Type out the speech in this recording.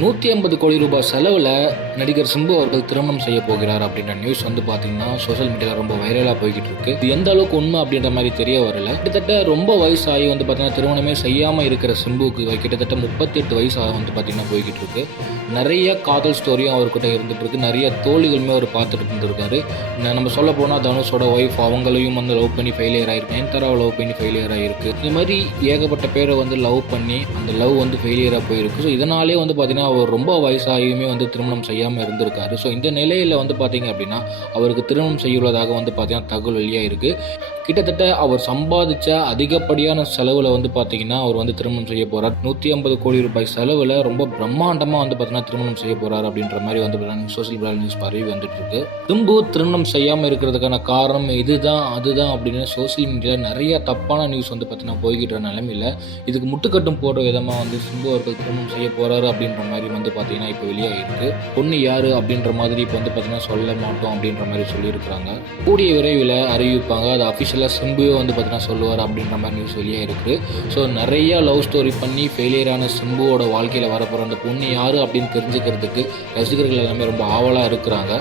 150 கோடி ரூபாய் செலவில் நடிகர் சிம்பு அவர்கள் திருமணம் செய்ய போகிறார் அப்படின்ற நியூஸ் வந்து பார்த்தீங்கன்னா சோஷியல் மீடியாவில் ரொம்ப வைரலாக போய்கிட்டு இருக்கு. இது எந்த அளவுக்கு உண்மை அப்படின்ற மாதிரி தெரிய வரல. கிட்டத்தட்ட ரொம்ப வயசாகி வந்து பார்த்தீங்கன்னா திருமணமே செய்யாமல் இருக்கிற சிம்புவுக்கு கிட்டத்தட்ட 38 வயசாக வந்து பார்த்தீங்கன்னா போய்கிட்டு இருக்கு. நிறைய காதல் ஸ்டோரியும் அவர்கிட்ட இருந்துட்டு இருக்கு. நிறைய தோழிகளுமே அவர் பார்த்துட்டு இருந்திருக்காரு. நம்ம சொல்ல போனால் தனுஷோட ஒய்ஃப் அவங்களையும் வந்து லவ் பண்ணி ஃபெயிலியர் ஆயிருக்கு. நயன்தாராவை லவ் பண்ணி ஃபெயிலியர் ஆகிருக்கு. இந்த மாதிரி ஏகப்பட்ட பேரை வந்து லவ் பண்ணி அந்த லவ் வந்து ஃபெயிலியராக போயிருக்கு. ஸோ இதனாலே வந்து பார்த்தீங்கன்னா அவர் ரொம்ப வயசாகியுமே வந்து திருமணம் செய்யாமல் இருந்திருக்காரு. ஸோ இந்த நிலையில் வந்து பார்த்தீங்க அப்படின்னா அவருக்கு திருமணம் செய்யுள்ளதாக வந்து பார்த்தீங்கன்னா தகவல் வெளியாக இருக்குது. கிட்டத்தட்ட அவர் சம்பாதிச்ச அதிகப்படியான செலவில் வந்து பார்த்தீங்கன்னா அவர் வந்து திருமணம் செய்ய போகிறார். 150 கோடி ரூபாய் செலவில் ரொம்ப பிரம்மாண்டமாக வந்து பார்த்தீங்கன்னா திருமணம் செய்ய போகிறார் அப்படின்ற மாதிரி வந்து சோஷியல் மீடியா நியூஸ் பரவி வந்துட்டு இருக்கு. சிம்பு திருமணம் செய்யாமல் இருக்கிறதுக்கான காரணம் இதுதான் அதுதான் அப்படின்னு சோஷியல் மீடியாவில் நிறைய தப்பான நியூஸ் வந்து பார்த்தீங்கன்னா போய்கிட்ட நிலைமையில் இதுக்கு முட்டுக்கட்டும் போடுற விதமாக வந்து சிம்பு அவர்கள் திருமணம் செய்ய போகிறாரு அப்படின்ற மாதிரி வந்து பார்த்தீங்கன்னா இப்போ வெளியாகிருக்கு. பொண்ணு யார் அப்படின்ற மாதிரி இப்போ வந்து பார்த்தீங்கன்னா சொல்ல மாட்டோம் அப்படின்ற மாதிரி சொல்லியிருக்கிறாங்க. கூடிய விரைவில் அறிவிப்பாங்க. அது அஃபிஷியலாக சிம்புவே வந்து பார்த்தீங்கன்னா சொல்லுவார் அப்படின்ற மாதிரி நியூஸ் வெளியாக இருக்குது. ஸோ நிறைய லவ் ஸ்டோரி பண்ணி ஃபெயிலியரான சிம்புவோட வாழ்க்கையில் வரப்போகிற அந்த பொண்ணு யார் அப்படின்னு தெரிஞ்சுக்கிறதுக்கு ரசிகர்கள் எல்லாமே ரொம்ப ஆவலாக இருக்கிறாங்க.